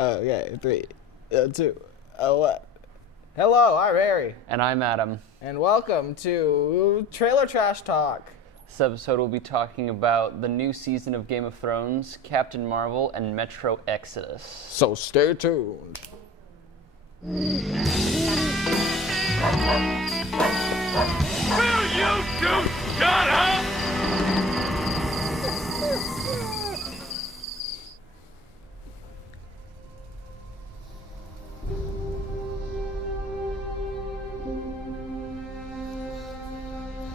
Okay, 3, 2, 1. Hello, I'm Harry, And I'm Adam. and welcome to Trailer Trash Talk. This episode will be talking about the new season of Game of Thrones, Captain Marvel, and Metro Exodus. So stay tuned. Will you two shut up?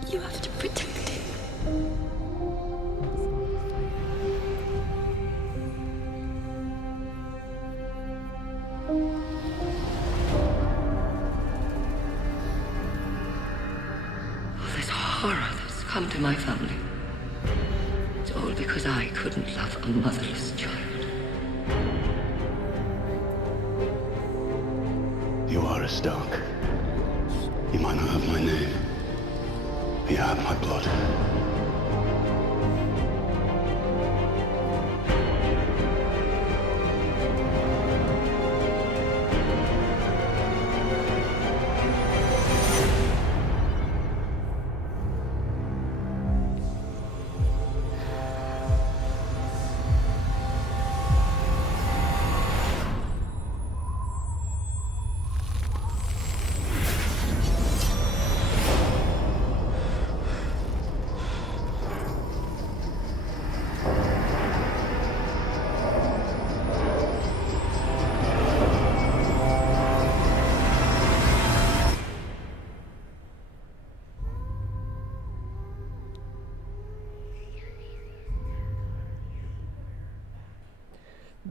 You have to protect it. This horror that's come to my family. It's all because I couldn't love a motherless child. You are a Stark. You might not have my name, but you have my blood.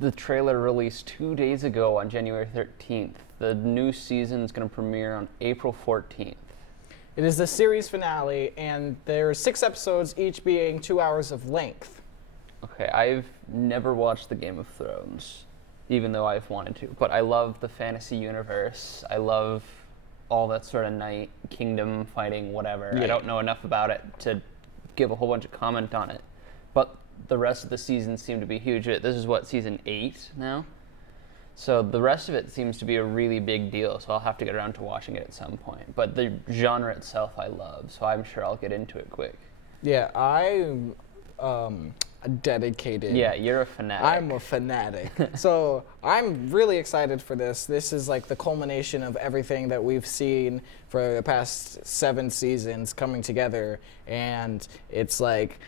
The trailer released 2 days ago on January 13th. The new season is going to premiere on April 14th. It is the series finale, and there are 6 episodes, each being 2 hours of length. Okay, I've never watched the Game of Thrones, even though I've wanted to, but I love the fantasy universe. I love all that sort of Night Kingdom fighting, whatever. Yeah. I don't know enough about it to give a whole bunch of comment on it, but the rest of the season seemed to be huge. This is what, season 8 now? So the rest of it seems to be a really big deal, so I'll have to get around to watching it at some point. But the genre itself I love, so I'm sure I'll get into it quick. Yeah, I'm dedicated. Yeah, you're a fanatic. I'm a fanatic. So I'm really excited for this. This is like the culmination of everything that we've seen for the past 7 seasons coming together. And it's like,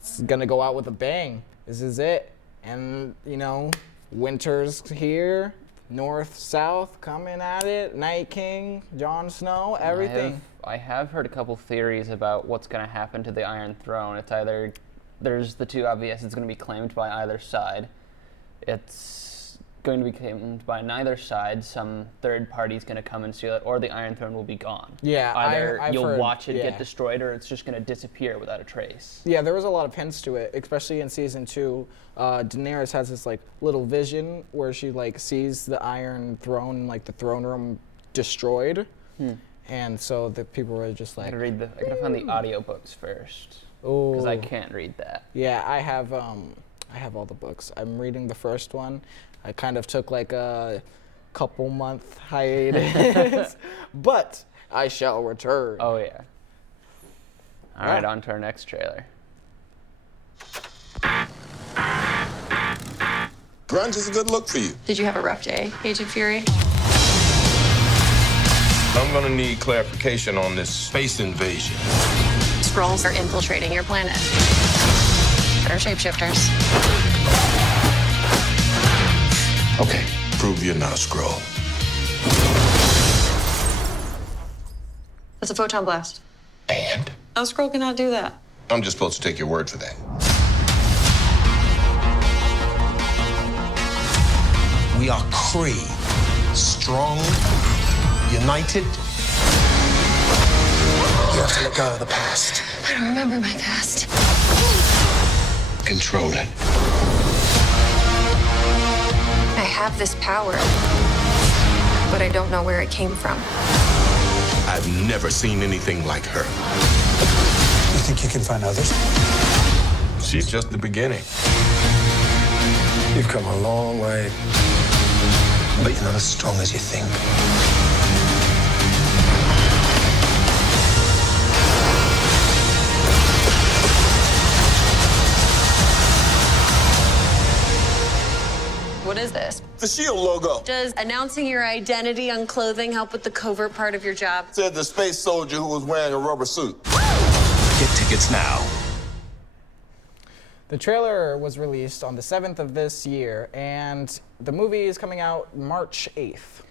it's gonna go out with a bang. This is it. And, you know, winter's here, north, south, coming at it. Night King, Jon Snow, everything. I have heard a couple theories about what's going to happen to the Iron Throne. It's either, there's the two obvious, it's going to be claimed by either side. It's going to be claimed by neither side. Some third party's going to come and steal it, or the Iron Throne will be gone. Yeah, Either I've you'll heard, watch it yeah. get destroyed, or it's just going to disappear without a trace. Yeah, there was a lot of hints to it, especially in season 2. Daenerys has this like little vision where she like sees the Iron Throne, like the throne room destroyed, and so the people were just I like, gotta find the audiobooks first, "Oh, because I can't read that. yeah." I have all the books. I'm reading the first one. I kind of took like a couple month hiatus, but I shall return. Oh, yeah. All right, on to our next trailer. Grunge is a good look for you. Did you have a rough day, Agent Fury? I'm gonna need clarification on this space invasion. Skrulls are infiltrating your planet. They're shapeshifters. Okay, prove you're not a Skrull. That's a photon blast. And? A Skrull cannot do that. I'm just supposed to take your word for that. We are Kree. Strong, united. You have to let go of the past. I don't remember my past. Control it. I have this power, but I don't know where it came from. I've never seen anything like her. You think you can find others? She's just the beginning. You've come a long way. But you're not as strong as you think. What is this? The SHIELD logo. Does announcing your identity on clothing help with the covert part of your job? Said the space soldier who was wearing a rubber suit. Get tickets now. The trailer was released on the 7th of this year, and the movie is coming out March 8th.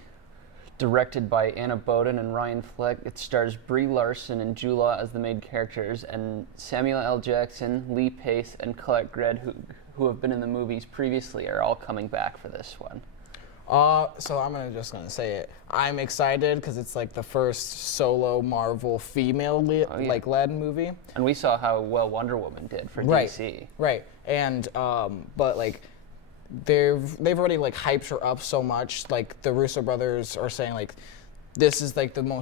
Directed by Anna Boden and Ryan Fleck, it stars Brie Larson and Jula as the main characters, and Samuel L. Jackson, Lee Pace, and Colette Gred, who have been in the movies previously, are all coming back for this one. So I'm just gonna say it. I'm excited because it's like the first solo Marvel female led movie. And we saw how well Wonder Woman did for DC. Right. And but like they've already like hyped her up so much. Like the Russo brothers are saying like this is like the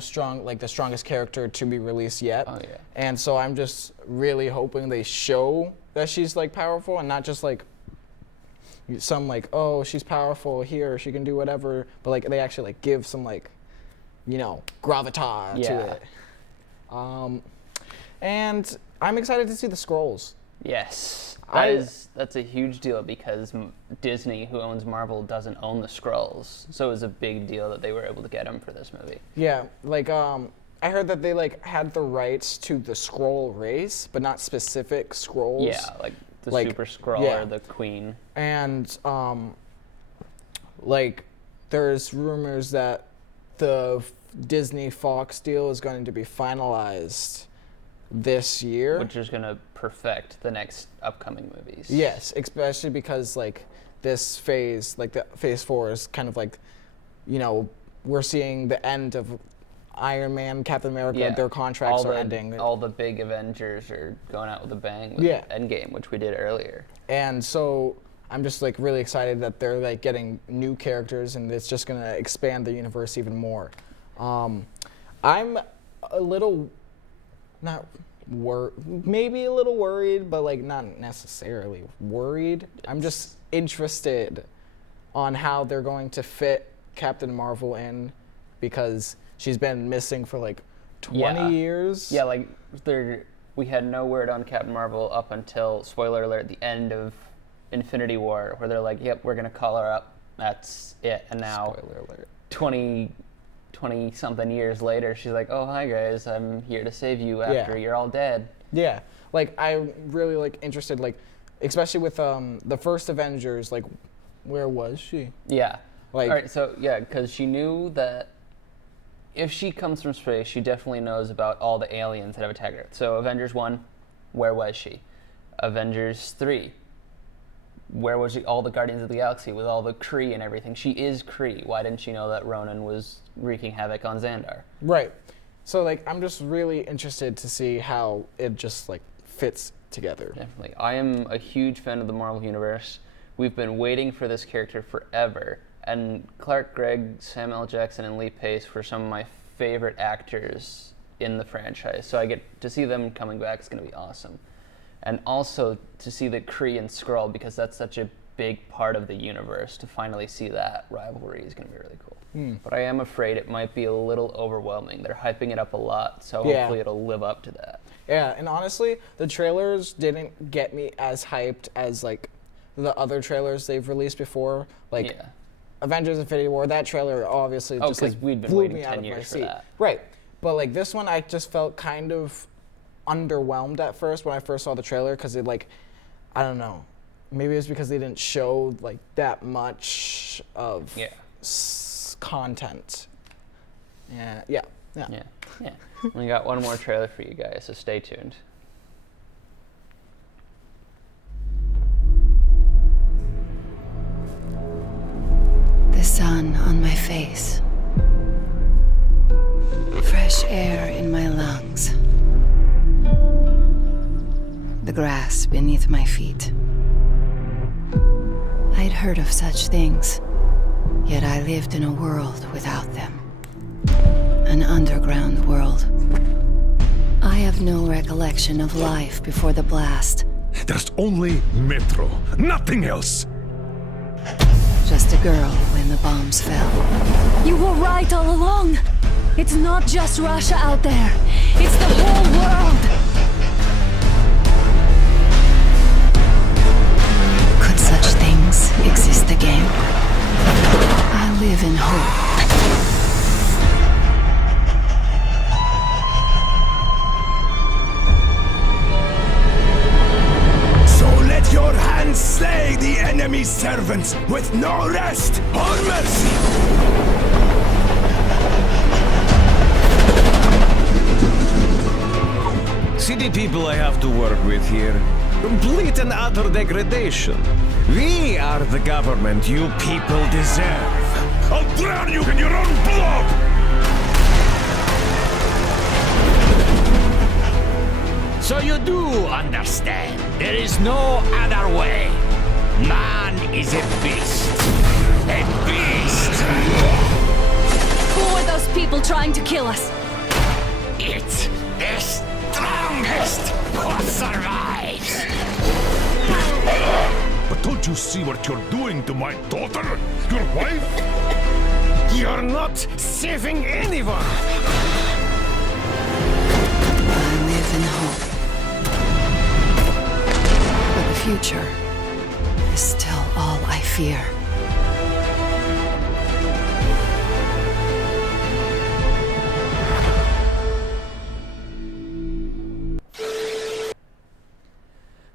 strongest character to be released yet. Oh yeah. And so I'm just really hoping they show that she's like powerful and not just like some like, oh, she's powerful here, she can do whatever, but like they actually like give some like, gravitas to it. And I'm excited to see the Skrulls. Yes, that's a huge deal because Disney, who owns Marvel, doesn't own the Skrulls, so it was a big deal that they were able to get them for this movie. Yeah, like I heard that they like had the rights to the Skrull race, but not specific Skrulls. Yeah, like the Super Skrull or the Queen. And like there's rumors that the Disney Fox deal is going to be finalized this year, which is going to perfect the next upcoming movies. Yes, especially because like this phase, like the phase 4 is kind of like, we're seeing the end of Iron Man, Captain America, their contracts are ending. All the big Avengers are going out with a bang with Endgame, which we did earlier. And so I'm just like really excited that they're like getting new characters and it's just going to expand the universe even more. I'm a little maybe a little worried, but like not necessarily worried. I'm just interested on how they're going to fit Captain Marvel in because she's been missing for like 20 years. Yeah, like we had no word on Captain Marvel up until, spoiler alert, the end of Infinity War, where they're like, yep, we're going to call her up. That's it. And now, spoiler alert. 20-something years later, she's like, oh, hi, guys, I'm here to save you after you're all dead. Yeah. Like, I'm really, like, interested, like, especially with the first Avengers, like, where was she? Yeah. Like, all right, so, yeah, because she knew that if she comes from space, she definitely knows about all the aliens that have attacked her. So Avengers 1, where was she? Avengers 3, where was she? All the Guardians of the Galaxy with all the Kree and everything. She is Kree. Why didn't she know that Ronan was wreaking havoc on Xandar? Right. So, like, I'm just really interested to see how it just, like, fits together. Definitely. I am a huge fan of the Marvel Universe. We've been waiting for this character forever. And Clark Gregg, Samuel L. Jackson, and Lee Pace were some of my favorite actors in the franchise. So I get to see them coming back. It's going to be awesome. And also to see the Kree and Skrull, because that's such a big part of the universe. To finally see that rivalry is going to be really cool. But I am afraid it might be a little overwhelming. They're hyping it up a lot, so hopefully it'll live up to that. Yeah, and honestly, the trailers didn't get me as hyped as, like, the other trailers they've released before. Like, Avengers Infinity War, that trailer obviously just like we'd been blew waiting me 10 out of my years for seat. that. Right. But like this one, I just felt kind of underwhelmed at first when I first saw the trailer because it like, I don't know, maybe it's because they didn't show like that much of content. Yeah. We got one more trailer for you guys, so stay tuned. The sun on my face, fresh air in my lungs, the grass beneath my feet. I'd heard of such things, yet I lived in a world without them. An underground world. I have no recollection of life before the blast. There's only Metro, nothing else. just a girl when the bombs fell. You were right all along. It's not just Russia out there. It's the whole world. Could such things exist again? I live in hope. Your hands slay the enemy's servants with no rest or mercy! See the people I have to work with here. Complete and utter degradation. We are the government you people deserve. I'll drown you in your own blood! So you do understand. There is no other way. Man is a beast. A beast! Who are those people trying to kill us? It's the strongest who survives. But don't you see what you're doing to my daughter? Your wife? You're not saving anyone! I live in hope. But the future is still all I fear.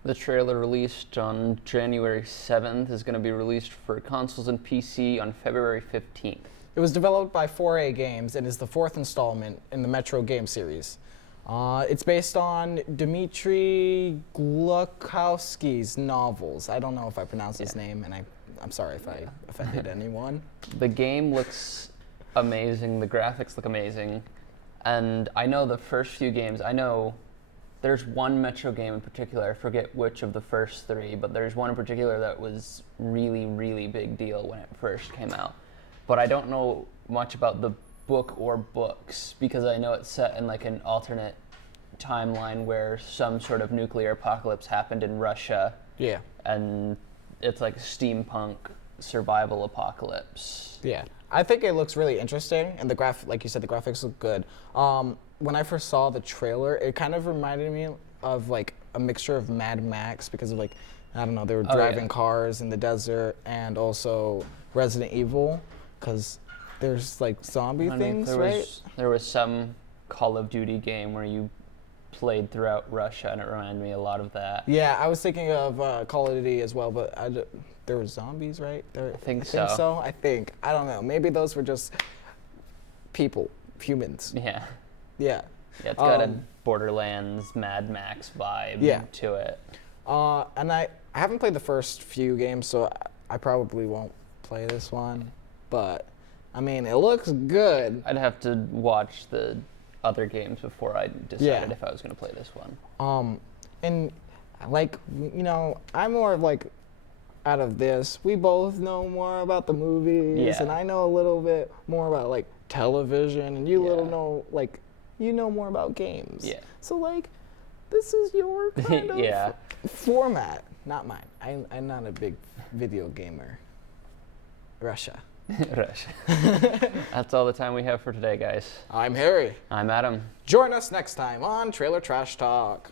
The trailer released on January 7th is going to be released for consoles and PC on February 15th. It was developed by 4A Games and is the fourth installment in the Metro game series. It's based on Dmitry Glukowski's novels. I don't know if I pronounced his name, and I'm sorry if I offended anyone. The game looks amazing, the graphics look amazing, and I know the first few games, I know there's one Metro game in particular, I forget which of the first three, but there's one in particular that was really, really big deal when it first came out. But I don't know much about the book or books, because I know it's set in like an alternate timeline where some sort of nuclear apocalypse happened in Russia. Yeah. And it's like a steampunk survival apocalypse. Yeah. I think it looks really interesting, and like you said, the graphics look good. When I first saw the trailer, it kind of reminded me of like a mixture of Mad Max, because of like, I don't know, they were driving cars in the desert, and also Resident Evil, because there's like zombie things, right? There was some Call of Duty game where you played throughout Russia, and it reminded me a lot of that. Yeah, I was thinking of Call of Duty as well, but there were zombies, right? I think so. I don't know. Maybe those were just people, humans. Yeah. Yeah. Yeah, it's got a Borderlands, Mad Max vibe to it. And I haven't played the first few games, so I probably won't play this one. But, I mean, it looks good. I'd have to watch the other games before I decided if I was going to play this one. And, like, you know, I'm more of, like, out of this, we both know more about the movies, and I know a little bit more about, like, television, and you know more about games. Yeah. So, like, this is your kind of format, not mine. I'm not a big video gamer. Russia. Russia. That's all the time we have for today, guys. I'm Harry. I'm Adam. Join us next time on Trailer Trash Talk.